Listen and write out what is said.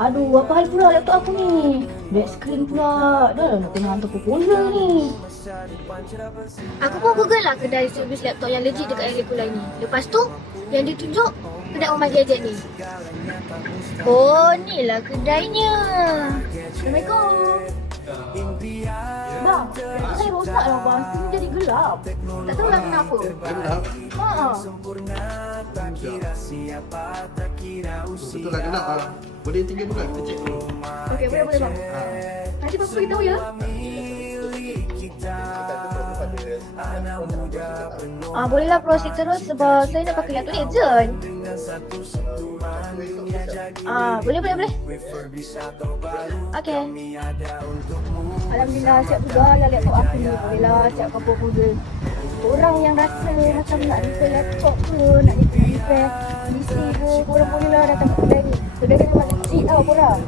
Aduh, apa hal pula laptop aku ni? Black screen pula. Dah nak kena hantar proposal ni. Aku pun google lah kedai servis laptop yang legit dekat area Kulai ni. Lepas tu, yang ditunjuk kedai Oh My Gadget ni. Oh, ni lah kedainya. Assalamualaikum. Bang, saya rosak lah bang. Sini jadi gelap. Tak tahu lah kenapa. Gelap? Ha. Betul lah gelap lah. Boleh tinggal juga, kita cek dulu. Okey, boleh bang. Nanti Bapak beritahu ya. Bolehlah proses terus sebab saya nak pakai laptop ni urgent. Boleh. Okey. Alhamdulillah siap juga lah laptop aku ni. Bolehlah siapkan proposal. Orang yang rasa macam nak repair laptop ke, nak repair PC ke, korang bolehlah datang ke kedai ni. Kedai ni memang legit tau korang.